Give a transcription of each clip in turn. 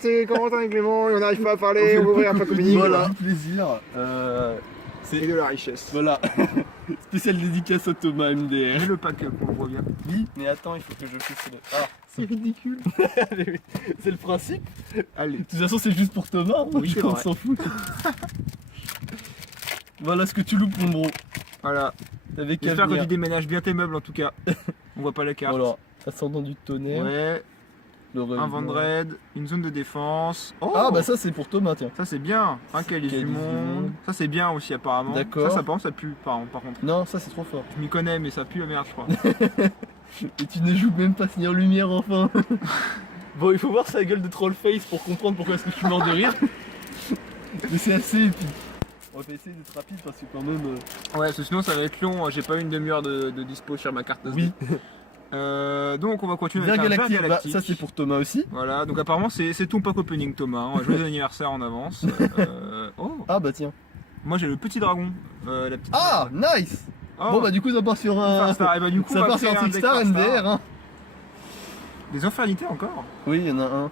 c'est Corentin et Clément, et on n'arrive pas à parler, on va ouvrir un pack opening. Voilà, plaisir. C'est de la richesse. Voilà. Spéciale dédicace à Thomas MDR. Et le pack qu'on le voit bien. Oui, mais attends, il faut que je fasse le. Ah, C'est ridicule. c'est le principe. Allez. De toute façon, c'est juste pour Thomas, hein, Oui, c'est on vrai. s'en fout. Voilà ce que tu loupes, mon bro. Voilà. T'avais qu'à J'espère que venir. tu déménages bien tes meubles en tout cas. On voit pas la carte. Voilà, ascendant du tonnerre. Ouais, Le un revenu. Vendred, une zone de défense. Oh, Ah, bah ça, c'est pour Thomas, tiens. ça c'est bien. Un calice du Calice du monde. monde. Ça c'est bien aussi apparemment. D'accord. Ça par contre ça pue par contre. Non, ça, c'est trop fort. Je m'y connais mais ça pue la merde je crois. Et tu ne joues même pas Seigneur Lumière, enfin. Bon, il faut voir sa gueule de trollface pour comprendre pourquoi est-ce que je suis mort de rire. Mais c'est assez épique. On va essayer d'être rapide parce que quand même... Ouais, parce que sinon ça va être long. J'ai pas une demi-heure de dispo sur ma carte SD. Oui. Donc on va continuer Vers avec un Galactique, Vers Galactique. bah, ça c'est pour Thomas aussi. Voilà, donc apparemment c'est ton pack opening Thomas. Hein. Joyeux anniversaire en avance. Oh, Ah bah tiens. moi j'ai le petit dragon. La petite. Ah, nice. Oh. Bon bah du coup ça part sur un... Superstar. Et bah, du coup, on ça va part sur créer un deck Trickstar Superstar. MDR, hein. Des infernités encore. Oui, il y en a un.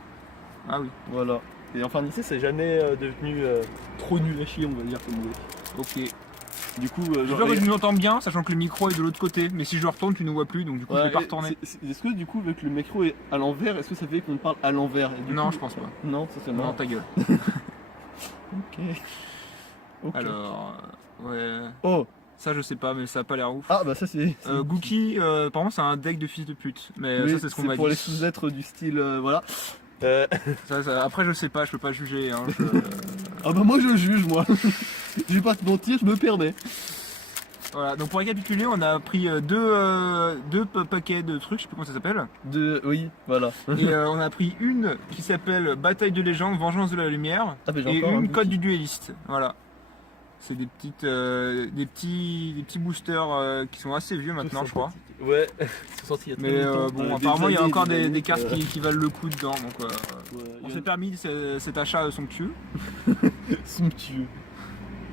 Ah oui. Voilà. Et enfin ici c'est jamais devenu trop nul à chier, on va dire comme deck. Ok. Du coup, J'espère que tu nous entends bien, sachant que le micro est de l'autre côté. Mais si je le retourne, tu ne vois plus, donc du coup je vais pas retourner. Est-ce que du coup, avec le micro est à l'envers, est-ce que ça fait qu'on parle à l'envers? Et du Non, coup- je pense pas. Non, ça c'est Non, mort. ta gueule. Ok. Ok. Alors, ouais. Oh. Ça je sais pas, mais ça a pas l'air ouf. Ah bah ça c'est... Gookie, apparemment c'est un deck de fils de pute. Mais oui, ça c'est ce qu'on m'a dit. pour les sous-êtres du style... voilà. Après je sais pas, je peux pas juger. Hein, Ah bah moi je juge, moi. Je vais pas te mentir, je me permets. Voilà, donc pour récapituler, on a pris deux paquets de trucs, je sais plus comment ça s'appelle. Oui, voilà. Et on a pris une qui s'appelle Bataille de légende, Vengeance de la lumière. Ah bah j'ai Et encore un une Gookie. Code du dueliste. Voilà. C'est des petits boosters qui sont assez vieux maintenant, je crois. Ouais, c'est sorti il y a très Mais longtemps. bon, Des apparemment il y a années, encore des années, cartes qui valent le coup dedans. Donc ouais, on s'est permis cet achat somptueux. somptueux.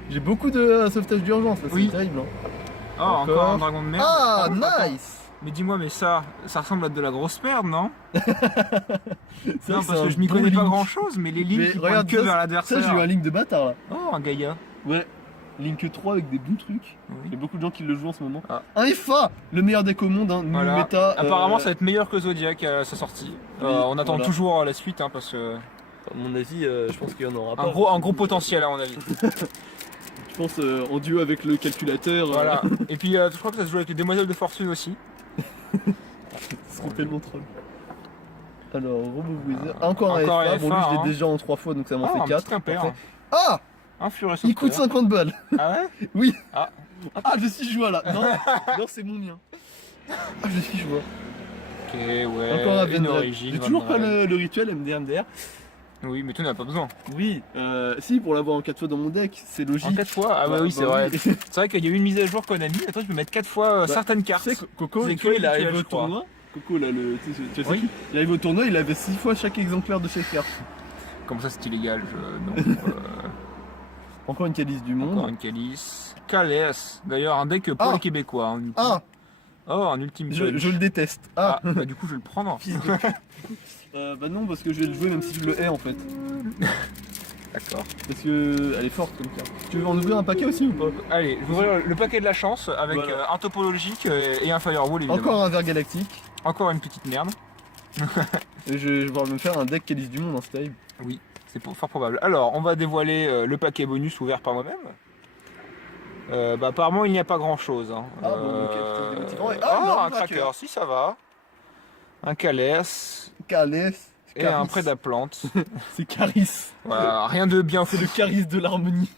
J'ai beaucoup de sauvetage d'urgence, là, c'est Oui. terrible. Hein. Oh, encore un dragon de merde. Ah, Par contre, attends. nice. Mais dis-moi, mais ça ressemble à de la grosse merde, non? C'est Non, vrai parce c'est que un je m'y bon connais pas link. grand chose, mais les lignes Mais qui regarde pointent que ça, vers Ça, l'adversaire. j'ai eu un link de bâtard là. Oh, un Gaïa. Ouais. Link 3 avec des bons trucs. Oui. Il y a beaucoup de gens qui le jouent en ce moment. Ah. Un FA, le meilleur deck au monde, hein, new Voilà. méta. Apparemment, ça va être meilleur que Zodiac à sa sortie. Oui, On attend voilà. toujours la suite, hein, parce que À mon avis, je pense qu'il y en aura pas. un gros potentiel à mon avis. Je pense en duo avec le calculateur. Voilà. Et puis, je crois que ça se joue avec les demoiselles de fortune aussi. Ce serait tellement troll. Alors, Robo Wizard. Encore un encore FA. un Bon, lui, FA, je hein. l'ai déjà en 3 fois, donc ça m'en Ah, un fait 4. petit impair. Ah, Un furet il coûte 50 balles. Ah ouais? Oui. Ah. Ah, je suis joie là. Non, non c'est mon mien. Ah, je suis joie. Ok, ouais. Encore un une Vendred. origine. J'ai toujours pas Vendred. le rituel MDR. Oui, mais tu n'as pas besoin. Oui, si, pour l'avoir en 4 fois dans mon deck, c'est logique. En 4 fois? Ah, bah oui, c'est vrai. oui. C'est vrai qu'il y a eu une mise à jour Konami. Attends, je peux mettre 4 fois Bah, certaines cartes. Tu sais, Coco, C'est tu vois, que il arrive rituel, au je crois. tournoi. Coco, là, tu sais Oui. qui il arrive au tournoi, il avait 6 fois chaque exemplaire de chaque carte. Comme ça, c'est illégal. Non. Encore une calice du monde. Encore une calice. Calès. D'ailleurs, un deck pour Ah. les Québécois. Hein, Ah, Oh, un ultime je punch. le déteste. Ah, Bah du coup, je vais le prendre. fils de pute. Bah non, parce que je vais le jouer même si je le hais en fait. D'accord. Parce que elle est forte comme carte. Tu veux en ouvrir un paquet aussi ou pas? Allez, je vais ouvrir le paquet de la chance avec Voilà. un topologique et un firewall évidemment. Encore un verre galactique. Encore une petite merde. Et je vais pouvoir me faire un deck calice du monde en style. Oui, c'est fort probable. Alors, on va dévoiler le paquet bonus ouvert par moi-même. Bah apparemment, il n'y a pas grand-chose. Hein. Ah bon, ok, c'est démotivant. Et- Ah, non, un tracker, si ça va. Un Calès Calès. et un Prédaplante. C'est Caris. Voilà, rien de bien C'est fou. le Caris de l'harmonie.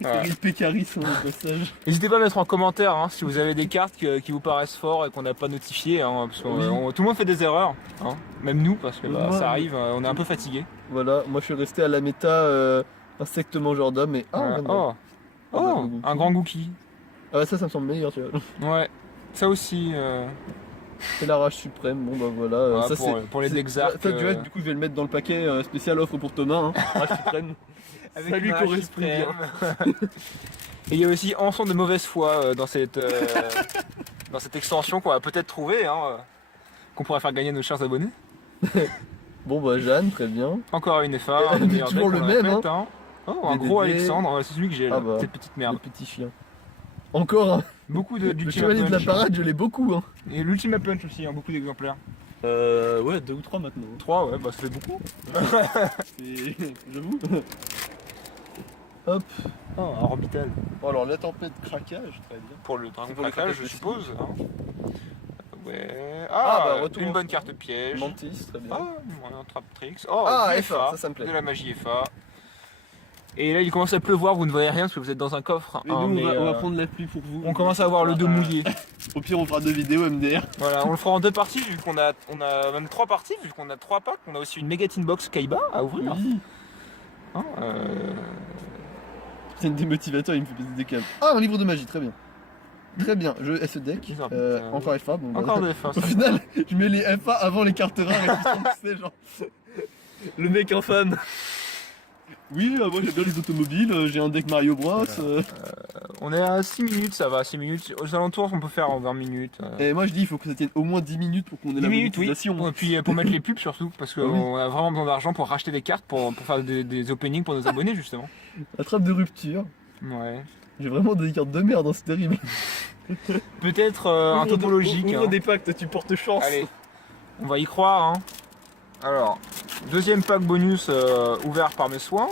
Voilà. RIP Caris en passage. N'hésitez pas à mettre en commentaire hein, si vous avez des cartes qui vous paraissent fortes et qu'on n'a pas notifiées. Hein, parce que Oui. tout le monde fait des erreurs, hein, même nous, parce que bah, Ouais. ça arrive, on est un peu fatigué. Voilà, moi je suis resté à la méta insecte mangeur d'hommes et Voilà. oh, Oh, un grand Gookie. ah, ça me semble meilleur, tu vois. Ouais, ça aussi. C'est la rage suprême, bon bah voilà. Voilà, ça, pour les c'est- Dexark, ça, tu vois, du coup je vais le mettre dans le paquet spécial offre pour Thomas, hein. Rage suprême. Ça lui correspond bien. Et il y a aussi Ensemble de mauvaise foi dans cette extension qu'on va peut-être trouver, hein, qu'on pourra faire gagner à nos chers abonnés. Bon bah Jeanne, très bien. Encore une FA, un meilleur toujours deck, le on même, répète, hein. Oh, un DDD. gros Alexandre, c'est celui que j'ai là, Ah bah, cette petite merde. Le petit chien. Encore un. Beaucoup Le d'Ultima chevalier de la Punch. parade, je l'ai beaucoup hein. Et l'Ultima Punch aussi, hein, beaucoup d'exemplaires. Ouais, 2 ou 3 maintenant. 3, ouais, bah ça fait beaucoup. J'avoue. Hop. Oh, un orbital. Bon alors la tempête craquage, très bien. Pour le dragon C'est pour le craquage, je craquage suppose. Hein. Ouais. Retour une en bonne forme. carte piège. Mantis, très bien. Ah, un trap tricks. Oh, du FA, ça me plaît. de la magie FA. Et là, il commence à pleuvoir, vous ne voyez rien parce que vous êtes dans un coffre. Et hein, nous mais, on va prendre la pluie pour vous. on commence à avoir le dos mouillé. Au pire on fera 2 vidéos MDR. Voilà, on le fera en 2 parties vu qu'on a, même 3 parties vu qu'on a 3 packs. On a aussi une Mega Tin Box Kaiba à ouvrir. Oui. Hein, C'est un démotivateur, il me fait péter des câbles. Ah un livre de magie, très bien. Très bien, je ce deck. Les orbitales. Encore FA. Bon, Encore bah, des FA. au final, je mets les FA avant les cartes rares et tout ça, c'est genre. Le mec infâme. Oui, moi j'aime bien les automobiles, j'ai un deck Mario Bros. On est à 6 minutes, ça va, 6 minutes. Aux alentours, on peut faire en 20 minutes. Et moi je dis, il faut que ça tienne au moins 10 minutes pour qu'on ait 10 la minutes, oui. monétisation. Et puis pour mettre les pubs surtout, parce qu'on Oui. a vraiment besoin d'argent pour racheter des cartes, pour faire des openings pour nos abonnés justement. La trappe de rupture. Ouais. J'ai vraiment des cartes de merde, hein, c'est terrible. Peut-être un topologique. Ouvre hein. des packs, tu portes chance. Allez, on va y croire. Hein. Alors, deuxième pack bonus ouvert par mes soins.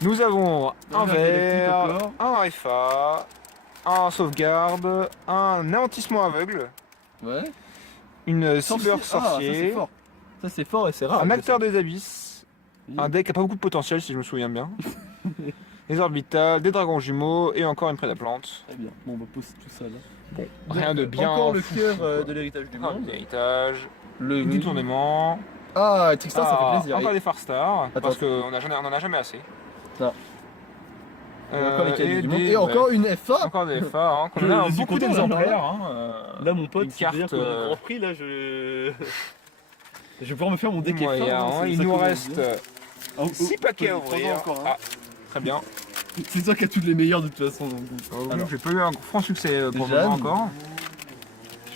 Nous avons un verre, un FA, un sauvegarde, un néantissement aveugle, Ouais. une Sorcier. cyber sorcier, Ça c'est fort. Ça c'est fort et c'est rare. un acteur des abysses, Oui. un deck qui a pas beaucoup de potentiel si je me souviens bien, des orbitales, des dragons jumeaux et encore une prédaplante. Très bien. Bon, on va poser tout ça là. Bon, rien de bien. Encore le fou, cœur quoi. de l'héritage du Ah, monde. l'héritage, Le du tournement. Ah, Trickstar, ça fait plaisir. Encore des Far Stars, Attends. parce qu'on en a jamais assez. Ça. Encore les cadeaux du monde. des- Et encore une FA. Encore des FA, hein, qu'on Je a suis beaucoup content, d'exemplaires. Hein, Là, mon pote, une c'est-à-dire carte, qu'au Grand Prix, là, je vais pouvoir me faire mon deck FA. moyen, hein, hein, il ça nous commence reste bien. 6 paquets à t'en as ouvrir. encore, hein. Ah, très bien. C'est toi qui as toutes les meilleures de toute façon. Donc. Alors, J'ai pas eu un franc succès pour le Jeanne. moment encore.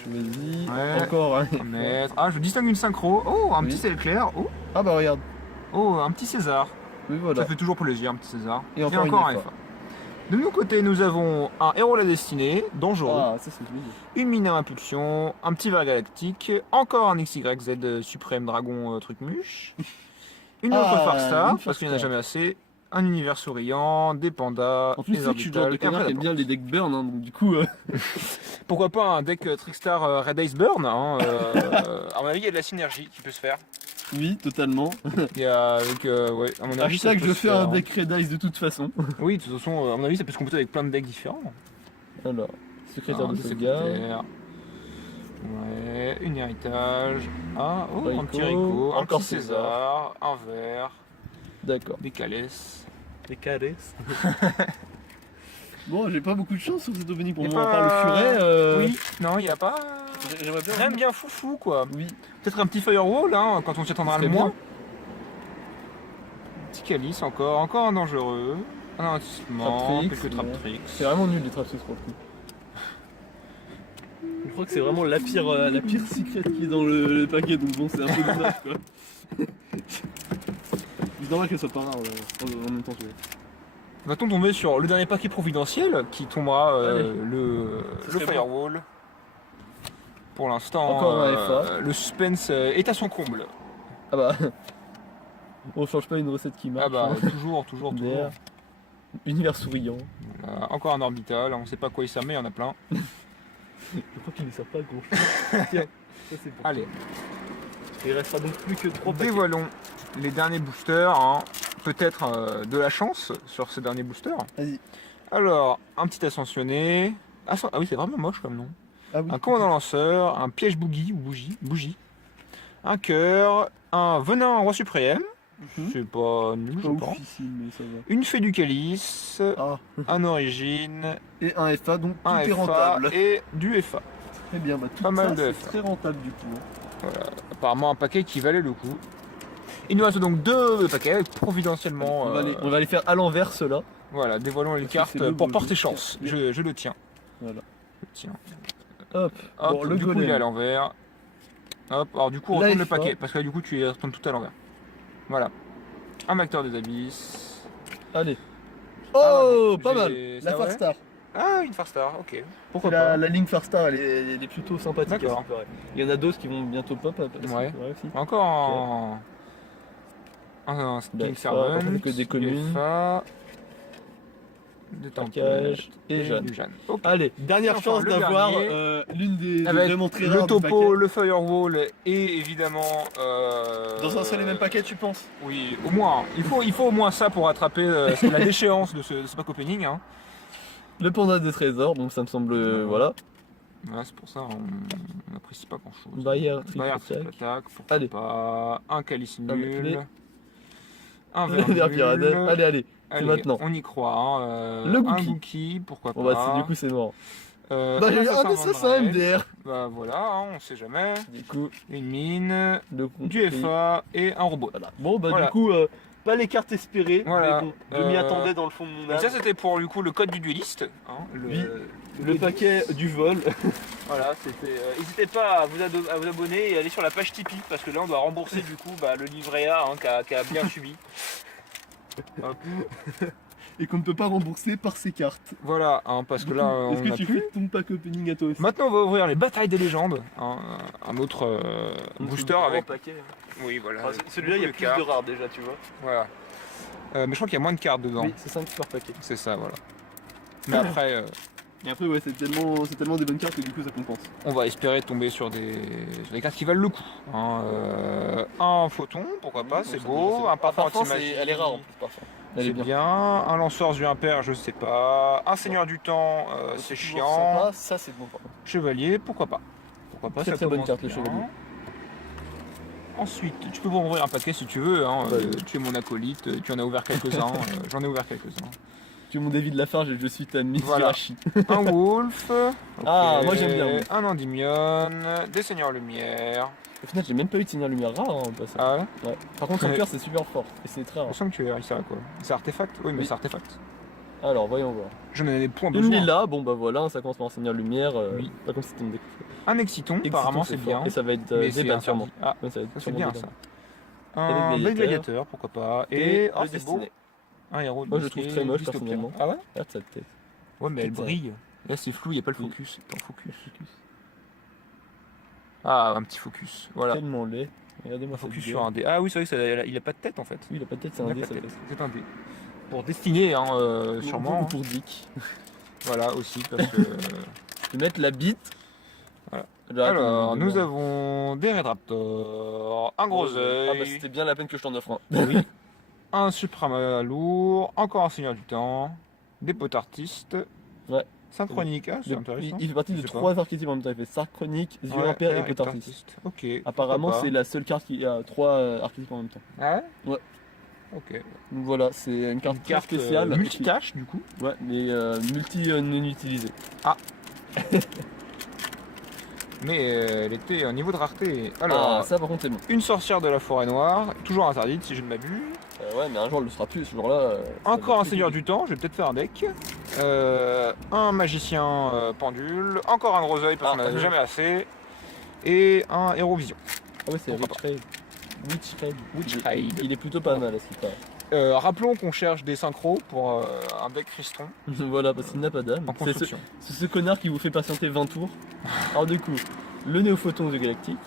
choisis. Ouais. Encore un. On va mettre- Ah, je distingue une synchro. Oh, un Oui. petit éclair. Oh, Ah bah regarde. oh, un petit César. Oui, voilà. Ça fait toujours plaisir, un petit César. Et encore une un FA. De mon côté, nous avons un héros de la destinée, dangereux, Ah, ça c'est joli. une mine à impulsion, un petit ver galactique, encore un XYZ suprême dragon truc muche, une autre Ah, Far Star, une parce qu'il n'y en a Far Star. jamais assez, un univers souriant, des pandas, En plus, des c'est que je suis le genre de orbitales, et un connard qui aime prédateur. bien les decks burn, hein, donc du coup. Pourquoi pas un deck Trickstar Red Ice Burn hein, à mon avis, il y a de la synergie qui peut se faire. Oui, totalement. Il y a avec, ouais, à mon avis, ça Hashtag peut je se fais faire, un hein. deck Red Ice de toute façon. Oui, de toute façon, à mon avis, ça peut se compléter avec plein de decks différents. Alors, secrétaire de des sauvegarde. secrétaires. Ouais, une héritage. Ah, oh, un petit Rico, Rico, un encore petit César, un verre, D'accord. des calesses. Des caresses. Bon, j'ai pas beaucoup de chance sur cet opening pour Y a moi. À pas- part le furet. Oui, non, il n'y a pas. J'aimerais bien. Rien de bien foufou quoi. Oui. Peut-être un petit firewall hein, quand on s'y attendra Ça le serait moins. bien. Petit calice encore un dangereux. Un investissement, Trap-tricks, quelques ouais. trap tricks. C'est vraiment nul les traps pour le coup. Je crois que c'est vraiment la pire secret qui est dans le paquet, donc bon, c'est un peu dommage quoi. C'est normal qu'elle soit pas rare en même temps. Va-t-on tomber sur le dernier paquet providentiel qui tombera Allez. le serait firewall. Pour l'instant, Encore un FA. le suspense est à son comble. Ah bah. On change pas une recette qui marche. Ah bah hein. toujours. D'air. Univers souriant. Encore un orbital, on sait pas quoi il s'en met, il y en a plein. Je crois qu'il ne sert pas à grand chose. Tiens, ça c'est pour Allez, toi. Il restera donc plus que 3 paquets. dévoilons les derniers boosters. Hein. Peut-être de la chance sur ces derniers boosters. Vas-y. Alors, un petit ascensionné. Ah oui, c'est vraiment moche comme nom. Ah oui. Un commandant lanceur, un piège bougie ou bougie. Un cœur, un venin roi suprême. Mhm. C'est pas nul, je Pas pense. oufissime, mais ça va. Une fée du calice, Ah, un origine, et un FA, donc tout un est FA rentable. et du FA. Très bien, bah tout Pas mal ça, de c'est FA. très rentable du coup. Apparemment un paquet qui valait le coup. Il nous reste donc 2 paquets providentiellement. On va les faire à l'envers ceux-là. Voilà, dévoilons les Parce que cartes c'est le pour beau porter jeu. chance. Je le tiens. Voilà. Je le tiens. Hop. Hop, Bon, le du coup il est golem. à l'envers. Hop, alors du coup, on Là, retourne le il faut- paquet, parce que là, du coup, tu les retournes tout à l'envers. Voilà. Un acteur des abysses. Allez. Ah, Oh, bah, pas mal. j'ai- La ça, Far ouais. Star. Ah, une Far Star, ok. Pourquoi La, pas. la ligne Far Star, elle est plutôt sympathique. à ce D'accord. qui paraît. Il y en a d'autres qui vont bientôt pop-up. Ouais. Aussi. Encore en. Un Bah, King ça, par contre, Servant. que des communes. UFA, des tempêtes. Package et Jeanne. du Jeanne. Ok. Allez, dernière Enfin, chance le d'avoir dernier. l'une des Avec vraiment très le rares du topo, paquet. le firewall et évidemment. Dans un seul et même paquet, tu penses? Oui, au moins. Il faut au moins ça pour attraper la déchéance de ce pack opening. Hein. Le panda des trésors, donc ça me semble. Voilà. Voilà, c'est pour ça on n'apprécie pas grand chose. Barrière, Barrière triple triple attack. attaque, pourquoi Allez. pas. Un calice Ah, mais nul. les- Un Verre verre Pyradelle. nul. Allez, c'est Allez, maintenant. on y croit. Hein. Le un Gookie. Gookie, pourquoi Bon pas. bah du coup c'est mort. Un Bah j'ai eu un assassin assassin Van Drake. MDR. Bah voilà, hein, on sait jamais. Du coup, Une mine, le compte. du FA et un robot. Voilà. Bon bah Voilà. du coup, pas les cartes espérées. Voilà. Mais bon, je m'y attendais dans le fond de mon Donc âme. ça c'était pour du coup le code du dueliste. Hein, Oui. Le paquet du vol. Voilà, c'était. N'hésitez pas à vous abonner et aller sur la page Tipeee parce que là on doit rembourser du coup le livret A hein, qui a bien subi. Hop. Et qu'on ne peut pas rembourser par ces cartes. Voilà, hein, parce que là Est-ce on que a tu plus. fais ton pack opening à toi aussi? Maintenant on va ouvrir les batailles des légendes, hein, un autre booster avec. Paquet. Oui voilà. Celui-là, il y a beaucoup plus de de cartes. rares déjà, tu vois. Voilà. Mais je crois qu'il y a moins de cartes dedans. Oui, c'est 5 par paquet. C'est ça, voilà. Mais après, Et après, ouais, c'est tellement des bonnes cartes que du coup ça compense. on va espérer tomber sur des cartes qui valent le coup. Hein. Un photon, pourquoi pas, c'est beau. Un parfum anti-magie. elle est rare en plus, parfois. Elle C'est est bien. bien. Un lanceur du impair, je sais pas. Un seigneur du temps, c'est toujours chiant. sympa. Ça, c'est bon par contre. Chevalier, pourquoi pas. Pourquoi pas, Très, ça très bonne commence carte, le bien. chevalier. Ensuite, tu peux ouvrir un paquet si tu veux. Hein. Bah, Tu es mon acolyte, tu en as ouvert quelques-uns. J'en ai ouvert quelques-uns. Tu es mon David Lafarge et je suis ta Miss Voilà. Hirachi. Un Wolf. Ah, ok. moi, j'aime bien, oui. Un Endymion, des Seigneurs Lumière. Au final, j'ai même pas eu de signal lumière rare en passant. Ah ouais. Ouais. Par contre, son Ouais. cœur, c'est super fort. Et c'est très rare. Le sanctuaire, il sert à quoi? C'est artefact? Oui, mais Oui. c'est artefact. Alors, voyons voir. J'en ai des points Une besoin. lila, bon bah voilà, ça commence par un signal lumière. Oui. Pas comme si c'était une découpe. Un Exciton, apparemment c'est bien. Et ça va être Mais des c'est bannes sûrement. interdit. Ah, Ouais, ça va être ça c'est sûrement bien des ça. bannes. Un Avec bel gladiateur. gladiateur, pourquoi pas. Et Et le oh, c'est beau. destiné. Un héros de Moi, je le trouve bouquet, très moche, dystopien. personnellement. Ah ouais? Regarde sa tête. Ouais, mais elle Putain. brille. Là c'est flou, il n'y a pas le Oui. focus. C'est pas en focus. Ah, un petit focus. Voilà. Tellement laid. Regardez-moi Un cette focus gueule. sur un dé. Ah oui, c'est vrai, il a pas de tête en fait. Oui, il a pas de tête, c'est Il un a dé, pas ça de tête. fait. C'est un dé. Pour destiner, hein, Ou sûrement. pour Dick. Voilà aussi, parce que. Je vais mettre la bite. Voilà. Là, Alors, attends, nous merde. avons des Red Raptors, un gros Ah œil. bah c'était bien la peine que je t'en offre un. Oui. Un Suprama lourd, encore un Seigneur du Temps, des potes artistes, Ouais. synchronique, ah, c'est Il, intéressant. il fait partie Je de sais pas. 3 archétypes en même temps. Il fait Sark Chronique, Yeux Ouais, Impair et pote Pot Artiste. Ok. Apparemment, pourquoi c'est la seule carte qui a 3 archétypes en même temps. pas. Ah ouais. Ouais. Ok. Donc voilà, c'est une carte Une très carte spéciale. multitâche du coup. Ouais, mais multi non utilisée. Mais elle était au niveau de rareté. Alors, Ah, ça par contre c'est bon. une sorcière de la forêt noire, toujours interdite si je ne m'abuse. Ouais, mais un jour elle le sera plus, ce jour-là. Encore un Seigneur du Temps, je vais peut-être faire un deck. Un magicien pendule, encore un gros œil parce qu'on en a jamais assez. Et un héros vision. Ah ouais, c'est Pourquoi Witch Raid. Witch Raid. Witch Il est- Raid. Il est plutôt pas mal à ce qui paraît. Rappelons qu'on cherche des synchros pour un deck Christon Voilà, parce qu'il n'a pas d'âme. en C'est construction. ce connard qui vous fait patienter 20 tours. Alors du coup, le Néophoton de Galactique,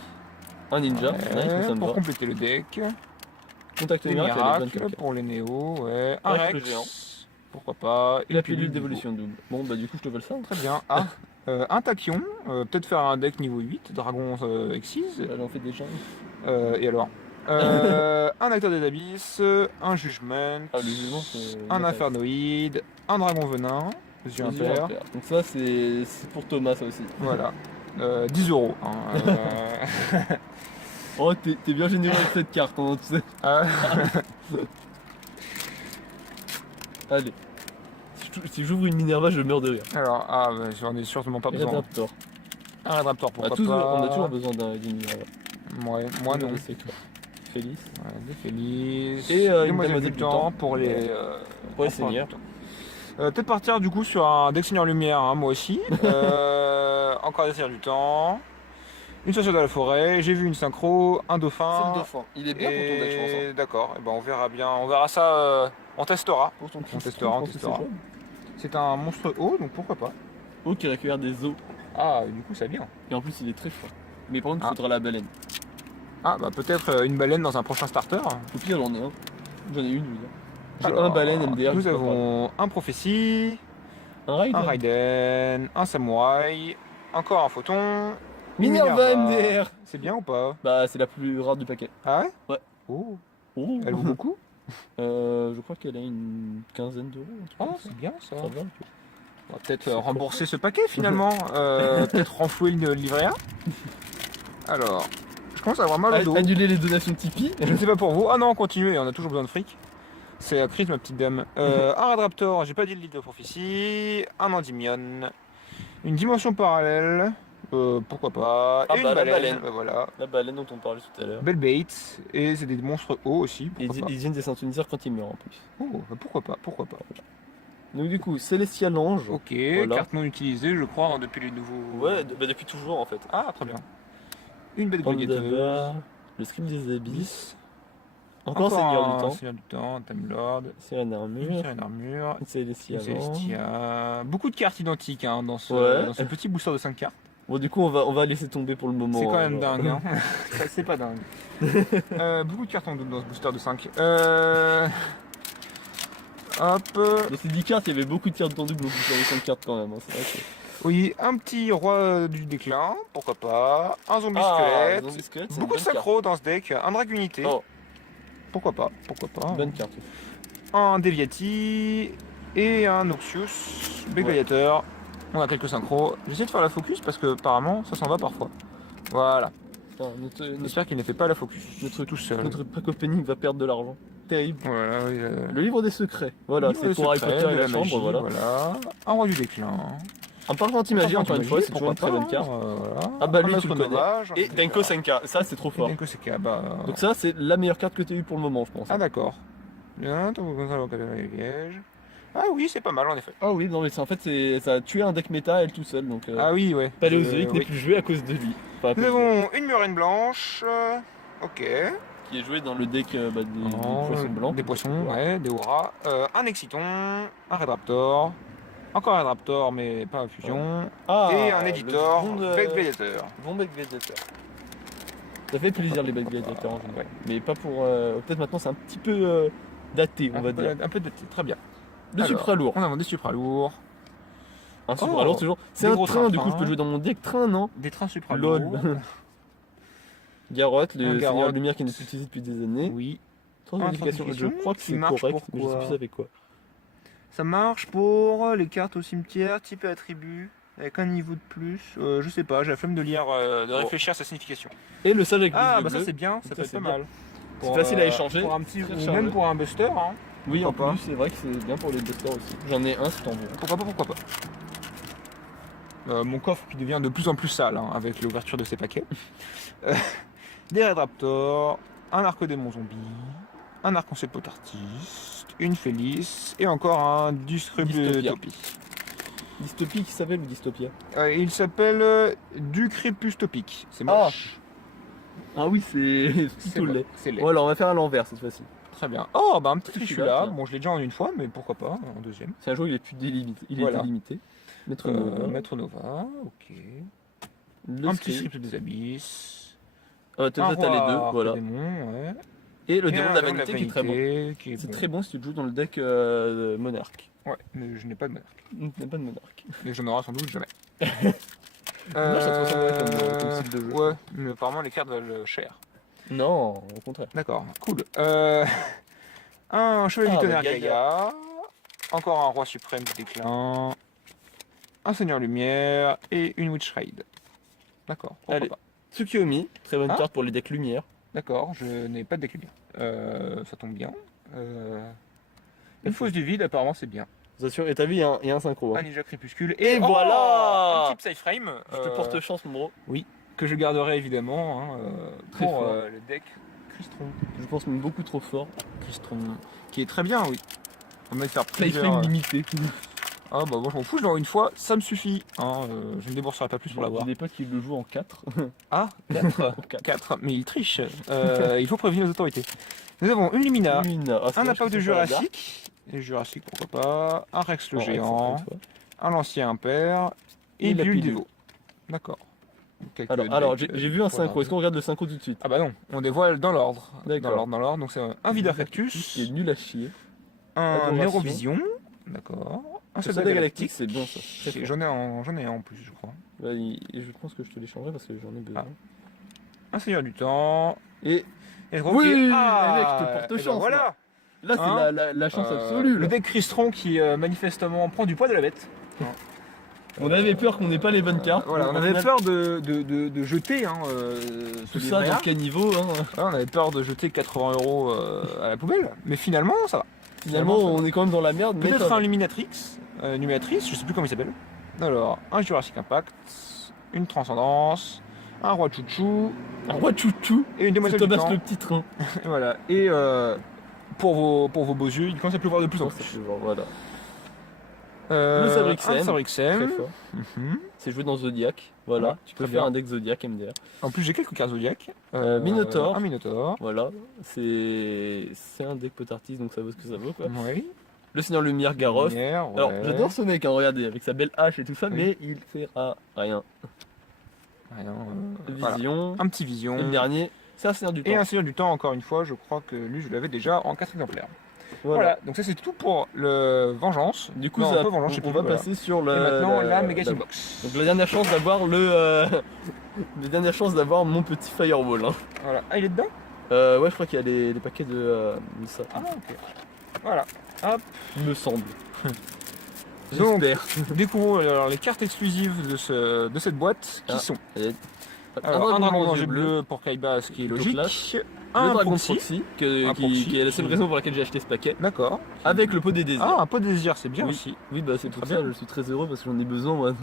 un ninja, nice, ça me Pour va. compléter le deck, Contact des miracle, elle est bonne miracles comme pour les néos, ouais. Un Rex le Rex, géant. pourquoi pas. Et la pilule d'évolution double. Bon bah du coup je te vole ça. Très bien. Ah, un tachyon, peut-être faire un deck niveau 8, Dragon Exis. Là j'en fais déjà. Et alors un acteur des abysses, un jugement, Ah le jugement c'est. un infernoïde, un dragon venin, yeux Vas-y, impairs. Impair. Donc ça c'est pour Thomas ça aussi. Voilà. 10 euros. Hein, Oh t'es bien généreux avec cette carte, hein, tu sais. ah, Allez. Si j'ouvre une Minerva je meurs de rire. alors, j'en ai sûrement pas Red besoin. Raptor. Un Red Raptor, On a, pourquoi pas. on a toujours besoin d'une Minerva. Ouais, moi non. C'est toi. Félix. Ouais, des Félix. Et, des une Demoiselles Demoiselle du du temps Temps. pour les. Pour les empereurs seigneurs. du temps. Peut-être partir du coup sur un deck Seigneur Lumière, hein, moi aussi. Encore des Seigneurs du temps. Une sorcière de la forêt, j'ai vu une synchro, un C'est dauphin. le dauphin. Il est bien pour ton deck, je pense. Hein. D'accord, eh ben, on verra bien, on verra ça, on testera. Pour ton On Cristron, testera, je on pense que c'est testera. jouable. C'est un monstre haut, donc pourquoi pas. Oh, qui récupère des os. Ah, du coup, ça bien. Et en plus, il est très fort. Mais par contre, il Ah. faudra la baleine. Ah, bah peut-être une baleine dans un prochain starter. Au pire, j'en ai un. J'en ai une, je veux dire. J'ai Alors, un baleine MDR. Nous je sais pas avons un prophétie, pas. Un raid. un Raiden, un samouraï, encore un photon. une Minerva Minerva. MDR. C'est bien ou pas? Bah, c'est la plus rare du paquet. Ah ouais? Ouais. Oh, Oh. elle vaut beaucoup? Je crois qu'elle a une quinzaine d'euros. un truc Oh, comme ça. c'est bien ça. Ça va, ok. On va peut-être C'est rembourser ce paquet finalement. Peut-être renflouer le livret A. Alors, je commence à avoir mal au dos. Annuler les donations Tipeee. Je ne sais pas pour vous. Ah non, continuez, on a toujours besoin de fric. C'est la crise, ma petite dame. Un Radraptor, j'ai pas dit le livre de prophétie. Un Endymion. Une dimension parallèle. Pourquoi pas. Ah Et bah, une la baleine. baleine. Bah, voilà. La baleine dont on parlait tout à l'heure. Belle bait. Et c'est des monstres hauts aussi. Et Pourquoi ils viennent des synthoniseurs quand ils meurent en plus. pas. Oh, bah, pourquoi pas. Pourquoi pas. Donc du coup, Célestial Ange. Ok, Voilà. carte non utilisée, je crois, hein, depuis les nouveaux. Ouais, depuis toujours en fait. Ah, très bien. Une bête gladiateuse. Pandava, le script des abysses. Encore Encore Seigneur un du temps. Seigneur du temps, un Time Lord. Sirène Une Armure. Sirène Armure. Une Célestial Une Ange. Celestia. Beaucoup de cartes identiques hein, dans, ce, Ouais. dans ce petit booster de 5 cartes. Bon, du coup, on va laisser tomber pour le moment. C'est quand hein, même genre. dingue. Hein. C'est pas dingue. Beaucoup de cartes en double dans ce booster de 5. Hop. Dans ces 10 cartes, il y avait beaucoup de cartes tendues, beaucoup sur les 5 cartes quand même. Hein, c'est vrai que... Oui, un petit roi du déclin, pourquoi pas. Un zombie Ah, squelette. zombie squelette, c'est Beaucoup de une bonne synchro dans ce deck. Un drague unité. Oh. Pourquoi pas. Pourquoi pas. carte. Bonne carte. Un Deviati et un Oxius, Gladiateur. On a quelques synchros. J'essaie de faire la focus parce que apparemment ça s'en va parfois. Voilà. Putain, notre, J'espère qu'il ne fait pas la focus. Notre- tout seul. notre pack opening va perdre de l'argent. Terrible. Voilà, oui, Le livre des secrets. Voilà, livre c'est des pour Harry secrets, Potter et de la magie, chambre. Voilà. voilà. Un roi du déclin. Un parfum anti-magie, encore une fois, c'est toujours une très bonne Pourquoi carte. pas, voilà. Ah bah, lui, Un tu le Maître connais. Novage, Et Denko 5K, ça c'est trop Et fort. Denko Seka, bah. Donc ça c'est la meilleure carte que tu as eu pour le moment je pense. Ah d'accord. Bien, ton liège. Ah oui, c'est pas mal en effet. Ah oui, non mais en fait ça a tué un deck méta elle tout seul donc Ah oui, ouais. Paléozoïque n'est oui. plus joué à cause de lui. Enfin, à Nous cause de- avons une murène blanche. Ok. Qui est joué dans le deck des Non, poissons blancs. Des poissons, ouais, des auras. Un Exciton, un Redraptor, encore un Redraptor mais pas fusion. Ah, et un le éditeur, bon de- Bec Gladiateur. Bon Bec Gladiateur. Ça fait plaisir les Bec Gladiateurs en général. Mais pas pour... peut-être maintenant c'est un petit peu daté on va dire. Un peu de très bien. Le Alors, Supra lourd. On a des Supra lourds, Un Supra lourd toujours. C'est des un gros train du coup trains. je peux jouer dans mon deck train non. des trains Supra Lol. lourds. Garrotte, Un le Seigneur Garrotte. de Lumière qui n'est plus utilisé depuis des années. Oui. Transmodification, je transmodification crois que qui c'est marche correct, pour mais je sais quoi plus avec quoi. Ça marche pour les cartes au cimetière, type et attribut, avec un niveau de plus. Je sais pas, j'ai la flemme de lire, de réfléchir à sa signification. Et le sage avec les Ah yeux bah ça bleus. c'est bien, ça Ça, peut être c'est pas bien. mal. C'est facile à échanger. Pour un petit, Très ou chargé. même pour un buster, hein. Oui, en Pourquoi plus, c'est vrai que c'est bien pour les boosters aussi. J'en ai un si t'en veux. Pourquoi pas, pourquoi pas. Mon coffre qui devient de plus en plus sale hein, avec l'ouverture de ces paquets. Des Redraptors, un Arcodémon zombie, un Arc-en-ciel potartiste, une Félice et encore un Discrépustopie. Dystopie qui s'appelle ou Dystopia? Il s'appelle Ducrépustopique. C'est Ah, moche. Ah oui, c'est C'est tout le moche, lait. c'est laid. Bon, alors on va faire à l'envers cette fois-ci. Très bien. Oh, bah un petit Celui-là, Trishula. tiens. Bon, je l'ai déjà en une fois, mais pourquoi pas en deuxième. C'est un jour il est plus délimité. Il Voilà. est délimité. Maître Nova. Maître Nova, ok. Le Un petit script. script des abysses. Ah, t'as les deux, voilà. Démon, ouais. Et le Et démon un de la démon vanité qui est très bon. qui est C'est bon. très bon si tu le joues dans le deck monarque. Ouais, mais je n'ai pas de monarque. Tu n'as pas de monarque. Et j'en aurai sans doute jamais. Dommage, ça te ressemblerait comme style de jeu. Ouais, mais apparemment les cartes valent cher. Non, au contraire. D'accord, cool. Un chevalier Ah, du tonnerre bah, Gaïa. Gaïa. Encore un roi suprême du déclin. Un seigneur lumière et une witch raid. D'accord, pourquoi Allez. pas. Tsukiyomi, très bonne Ah. carte pour les decks lumière. D'accord, je n'ai pas de deck lumière. Ça tombe bien. Une fosse du vide, apparemment c'est bien. Vous assure, et t'as vu, il y a un synchro. Un Hein. ninja crépuscule. Et oh, voilà un type side frame. Je te porte chance, mon bro. Que je garderai évidemment hein, Très pour fort. le deck Crystron. Je pense même beaucoup trop fort. Crystron. Qui est très bien, oui. On va faire Play plusieurs. frame limité. Ah bah moi je m'en fous, je l'aurai une fois, ça me suffit. Hein, je ne débourserai pas plus pour l'avoir. J'ai des potes qui le jouent en 4. Ah, 4 4, mais il triche. Il faut prévenir les autorités. Nous avons une Lumina, un impact de Jurassique, et Jurassique pourquoi pas, un Rex le géant, un Lancier impair, et la Bulle pilule. d'Evo. D'accord. Alors j'ai vu un synchro, est-ce qu'on regarde le synchro tout de suite? Ah bah non, on dévoile dans l'ordre. D'accord. Dans l'ordre, donc c'est un Vidafactus, qui est nul à chier. un Adoration. Eurovision, d'accord, un Soldat Soldat Galactique, Galactique, c'est bon ça. Très fort. j'en ai un en plus je crois. Bah, je pense que je te l'échangerai parce que j'en ai besoin. Un Seigneur du Temps, Et et oui, mec, je te et porte ben chance. voilà. Là, c'est Hein la chance absolue. Le Là. deck Cristron qui manifestement prend du poids de la bête. On avait peur qu'on n'ait pas les bonnes cartes. Voilà, on avait peur de jeter hein, tout ça dans quel niveau hein. On avait peur de jeter 80 € à la poubelle, mais finalement ça va. Finalement, on est quand même dans la merde. Mais Peut-être un Luminatrix, je sais plus comment il s'appelle. Alors, un Jurassic Impact, une Transcendance, un Roi Chouchou, un roi chouchou. et une C'est Demoiselle du Thomas Temps. le petit train. Voilà, et pour vos beaux yeux, il commence à pleuvoir de plus en plus. Voilà. Le Sabrixem. Un Sabrixem. Très fort. Mhm. C'est joué dans Zodiac. Voilà. Ouais, Tu peux très faire bien. un deck Zodiac MDR. En plus, j'ai quelques cartes Zodiac. Minotaur. Un Minotaur. Voilà. C'est un deck potartiste donc ça vaut ce que ça vaut quoi. Oui. Le Seigneur Lumière Garrosh. Lumière, Alors ouais. j'adore ce mec, hein, regardez, avec sa belle hache et tout ça, Oui. mais il fera rien. Rien, voilà. Vision. Un petit Vision. Et le dernier, c'est un Seigneur du Temps. Et un Seigneur du Temps, encore une fois, je crois que lui, je l'avais déjà en 4 exemplaires. Voilà, donc ça c'est tout pour le Vengeance. Du coup, Non, ça, pas Vengeance, je sais on plus, va voilà. passer sur Et le. maintenant la Mega Box. Donc la dernière chance d'avoir le. La dernière chance d'avoir mon petit Firewall. Hein. Voilà. Ah, il est dedans? Ouais, je crois qu'il y a les paquets de ça. Ah, ok. Voilà. Hop. Il me semble. Donc, J'espère. découvrons alors les cartes exclusives de cette boîte qui Ah. sont Et- alors, un dragon aux danger yeux bleus. bleu pour Kaiba, ce qui est Donc logique. là, Un le Dragon proxy. Proxy, Un proxy. qui est la seule raison pour laquelle j'ai acheté ce paquet. D'accord. Avec le pot des désirs. Ah, un pot de désir, c'est bien Oui. aussi. Oui, bah c'est pour Très ça, bien. je suis très heureux parce que j'en ai besoin moi.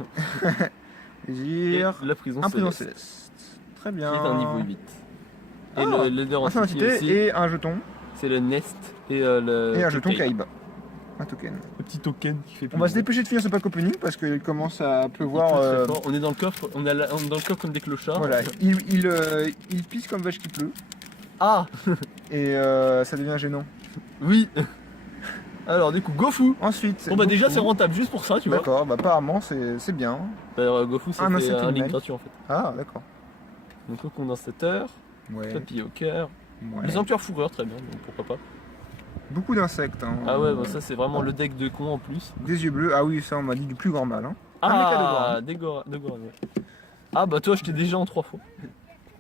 Et Désir. la prison Un prison céleste, céleste. Très bien. qui est un niveau 8. Et Ah, le leader Un seul entity entité aussi, et un jeton. c'est le Nest et le. Et un jeton Kaiba. Kaiba. Un token. Le petit token qui fait On va se dépêcher de finir ce pack opening parce qu'il commence à pleuvoir. On est dans le coffre, on est dans le coffre comme des clochards. Voilà, il pisse comme vache qui pleut. Ah Et ça devient gênant. oui. Alors du coup Gofu. Ensuite. Bon bah déjà Goku. c'est rentable juste pour ça tu vois. D'accord, bah apparemment c'est bien. Alors Gofu ça Ah, non, fait c'est un une link mail. gratuit en fait. Ah, d'accord. Donc le condensateur, Ouais. papillon au cœur, Ouais. le sanctuaire fourreur très bien donc pourquoi pas. Beaucoup d'insectes. Hein. Ah ouais bah ça c'est vraiment le deck de con en plus. Des yeux bleus. Ah oui, ça on m'a dit du plus grand mal. Hein. Un méca de Goran. de Goran, ouais. Ah bah toi je t'ai déjà en 3 fois.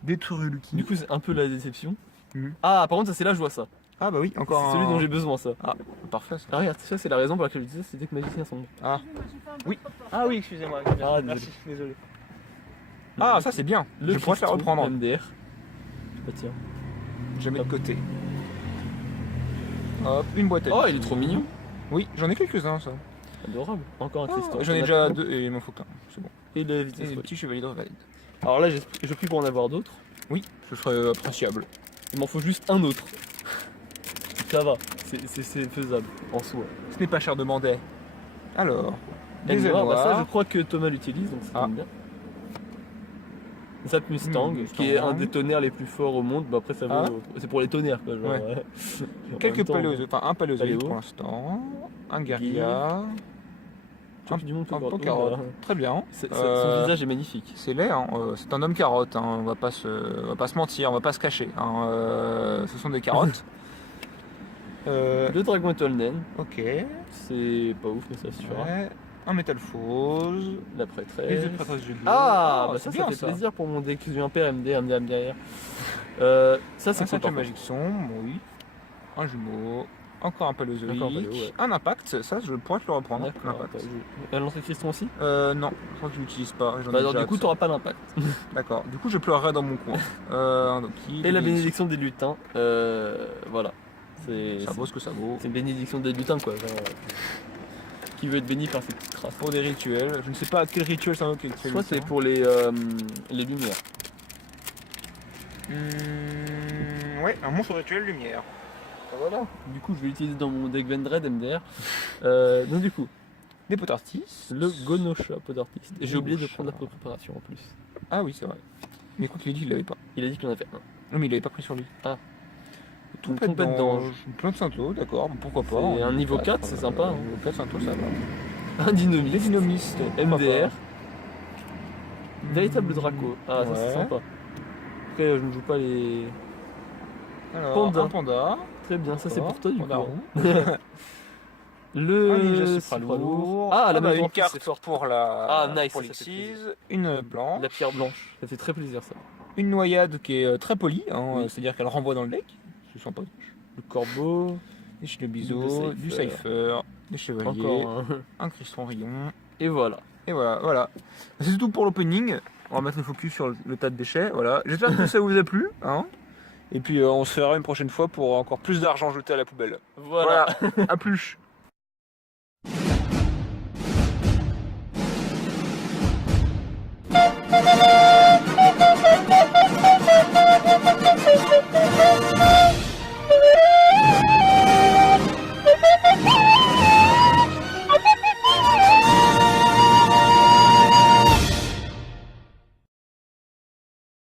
Des Turuluki. Du coup c'est un peu la déception. Mhm. Ah par contre ça c'est là je vois ça. Ah bah oui, encore C'est un. celui dont j'ai besoin ça. Ah, parfait ça. Ah regarde ça c'est la raison pour laquelle je disais c'est deck magicien sombre. Ah. Oui. Ah oui, excusez-moi. Ah, Merci, désolé. Ah, ça c'est bien. Le Je pourrais te la Cristron reprendre. MDR. Bah tiens. Je mets de côté. Hop, une boîte à Oh billes. il est trop mignon. Oui, j'en ai quelques-uns ça. Adorable. Encore un Cristron. J'en ai déjà deux et il m'en faut qu'un. C'est bon. Et le Et vitesse. les petits chevaliers de valide. Alors là je prie pour en avoir d'autres. Oui, ce serait appréciable. Il m'en faut juste un autre. Ça va, c'est faisable en soi. Ce n'est pas cher demandé. Alors, Les les ailes noirs, bah ça je noires. crois que Thomas l'utilise donc ça Ah. tombe bien. Zap Mustang, Mustang. qui est un des tonnerres les plus forts au monde, bah après ça vaut. Ah. C'est pour les tonnerres quoi, genre. Ouais. ouais. En Quelques même temps, paléozoïdes, enfin un paléozoïde Paléo. pour l'instant. Un guerrier. Champion du monde Un tout pot carotte. carotte. Très bien. Son Euh, visage est magnifique. C'est laid, hein. C'est un homme carotte, hein. On va pas se mentir, on va pas se cacher. Hein. Ce sont des carottes. Le dragon étoile naine, Ok. c'est pas ouf mais ça suffira. Ouais. Un métal fausse. La Les prêtresse. yeux de prêtresse du bleu. Ah, bah c'est ça bien fait ça. plaisir pour mon deck un père MD derrière. Ça Un c'est cool, cinquième par magique sombre, oui. Un jumeau. Encore un paléozoïque. Encore un paléo, ouais. Un impact, ça je pourrais te le reprendre. contre. D'accord. L'impact. Lancer Cristron aussi. Non, je crois que je l'utilise pas. J'en ai Bah alors déjà du coup accès. t'auras pas d'impact. D'accord, du coup je pleurerai dans mon coin. Un Doki, Et la bénédiction des lutins, voilà. Ça vaut ce que ça vaut. C'est une bénédiction des lutins quoi. Genre, qui veut être béni par ces petites races. Pour des rituels, je ne sais pas quel rituel ça vaut. Je crois que c'est pour les lumières. Ouais, un monstre rituel lumière. Voilà. Du coup je vais l'utiliser dans mon deck Vendred MDR. Donc du coup, Des pots d'artiste. Le Gonosha pot d'artiste. Et j'ai oublié de Gonosha. prendre la préparation en plus. Ah oui, c'est vrai. Mais écoute, il a dit qu'il l'avait pas. Il a dit qu'il en avait un. Non, mais il l'avait pas pris sur lui. Ah. Trompette trompette d'ange. d'ange. Une plein de Saint-Lô, d'accord, pourquoi pas. C'est un niveau 4, c'est sympa, hein. Niveau 4 Saint-Lô, ça va. Un Les dynamiste. dynamistes, pourquoi MDR. pas. Véritable Draco. Ah, ça c'est Ouais. sympa. Après, je ne joue pas les. Alors, Panda. un panda. Très bien, ça c'est D'accord, pour toi du panda coup. rond. Le Un ninja Supralourd. Supralourd. Ah, la bah, même une en plus, carte c'est fort. pour la Ah, nice, pour ça fait l'Xyz, une blanche, La pierre blanche. Ça fait très plaisir ça. une noyade qui est très polie, hein, Oui. c'est-à-dire qu'elle renvoie dans le deck. C'est sympa. Le corbeau. Des shinobizo, Du du Cypher. Cypher, des chevaliers, Encore un. un Cristron Rayon. Et voilà. Et voilà. C'est tout pour l'opening. On va mettre le focus sur le tas de déchets. Voilà. J'espère que ça vous a plu. Hein. Et puis on se verra une prochaine fois pour encore plus d'argent jeté à la poubelle. Voilà. À plus.